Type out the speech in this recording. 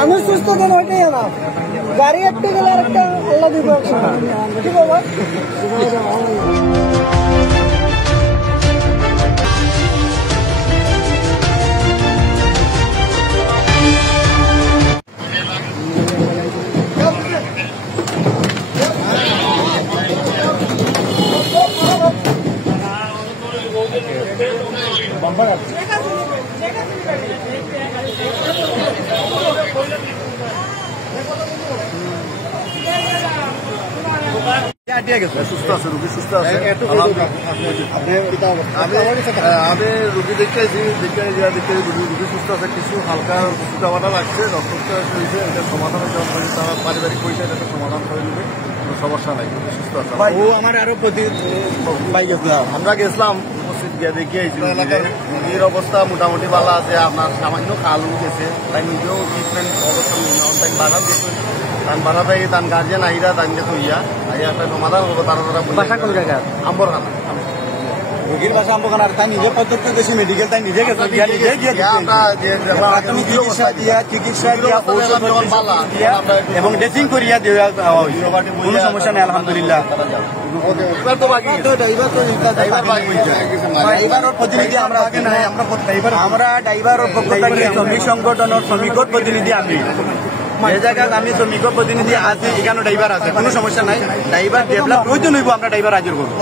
মানুষ সুস্থ দিন ওইটাই না, গাড়ি একটা গেলে আর একটা আল্লাহ দিব কি বাবা। সুস্থ আছে, রুগী সুস্থ আছে। আমি রুগী দেখে রুগী সুস্থ আছে, কিছু হালকা ফুটাফাটা লাগছে, রক্তটা হয়েছে, এটা সমাধান তারা পারিবারিক পয়সা এটা সমাধান করে নেবে, কোনো সমস্যা নাই, সুস্থ আছে। ও আমার আরো আমরা গেছিলাম উপস্থিত গিয়ে দেখে আইছি রুগীর অবস্থা মোটামুটি ভালো আছে। আপনার সামান্য খাল গেছে, তাই নিজেও ট্রিটমেন্ট অবস্থা তাই বাধা দিয়েছে, তান বাধা দেয় তান গার্জেন আইরা তান গেছে ইয়া একটা সমাধান হবো তারা বাসা কোন জায়গায়? আম্বরখানা। রোগীর বাসা আম্বরখানা, তাই নিজে পদ্ধতি দেশে মেডিকেল তাই নিজে গেছে প্রাথমিক চিকিৎসা দিয়া এবং ড্রেসিং করিয়া দেওয়া কোনো সমস্যা নেই আলহামদুলিল্লাহ। ড্রাইভারের প্রতিনিধি আমরা আগে নাই, আমরা ড্রাইভারের পক্ষ থেকে শ্রমিক সংগঠনের শ্রমিকর প্রতিনিধি আমি যে জায়গায় আমি শ্রমিকর প্রতিনিধি আছি, এখানে ড্রাইভার আছে, কোনো সমস্যা নাই। ড্রাইভার ডেভেলপ প্রয়োজন হইব, আমরা ড্রাইভার হাজির করবো।